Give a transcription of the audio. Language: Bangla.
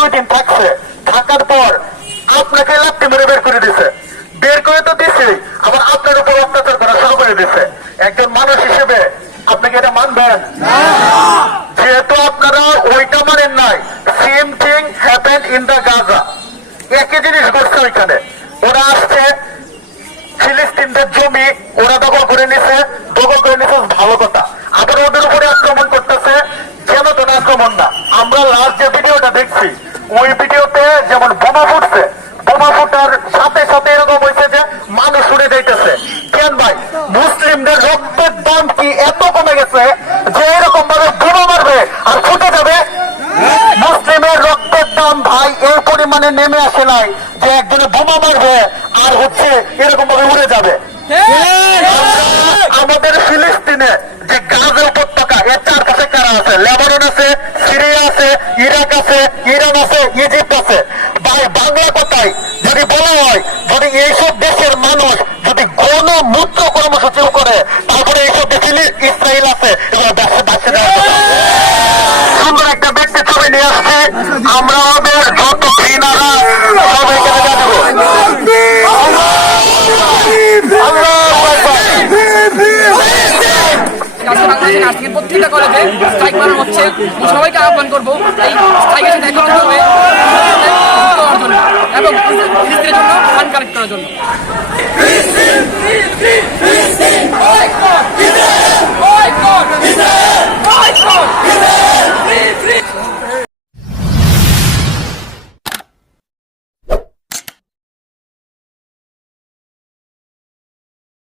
2 দিন থাকছে, থাকার পর আপনাকে লাত্তি মেরে বের করে দিছে। বের করে তো দিছে, আবার আপনার উপর অত্যাচার করা শুরু করে দিছে। একজন মানুষ হিসেবে আপনাকে এটা মানবেন? যেহেতু আপনারা ওইটা মানেন নাই, same thing happened in the Gaza. একই জিনিস ঘটছে ওইখানে। ওরা আসছে, ফিলিস্তিনদের জমি ওরা দখল করে নিছে, ভালো কথা। আবার ওদের উপরে আক্রমণ করতেছে, যেন তেন আক্রমণ না। আমরা লাস্ট যে ভিডিওটা দেখছি, ওই ভিডিওতে যেমন বোমা ফুটছে, বোমা ফুটার সাথে সাথে এরকম হয়েছে যে মানুষ উড়ে যাইতেছে। কেন ভাই, মুসলিমদের রক্তের দাম কি এত কমে গেছে যে এরকম ভাবে বোমা মারবে আর ফুটে যাবে? মুসলিমের রক্তের দাম ভাই এই পরিমাণে নেমে আসে নাই যে একজনে বোমা মারবে আর হচ্ছে এরকম ভাবে উড়ে যাবে। আমাদের ফিলিস্তিনে যে গাজা উপত্যকা, এর চারপাশে কারা আছে? লেবানন আছে, সিরিয়া আছে, ইরাক আছে, ইরান আছে, ইজিপ্ট আছে। ভাই বাংলা কথায় যদি বলা হয়, যদি এইসব দেশের মানুষ যদি গণমূত্র কর্মসূচিও করে, তারপরে এইসব দেশে ইসরায়েল আছে, এগুলো বাঁচতে দেওয়া সুন্দর একটা ব্যক্তি ছবি নিয়ে আসছে। আমরা আমাদের যত ঘৃণারা সবাই এখানে দেবো। প্রত্যেকটা কলেজে স্ট্রাইক করা হচ্ছে। সবাইকে আহ্বান করবো এই স্ট্রাইকের সাথে একত্রিত হবে এবং ফিলিস্তিনের জন্য ফান্ড কালেক্ট করার জন্য।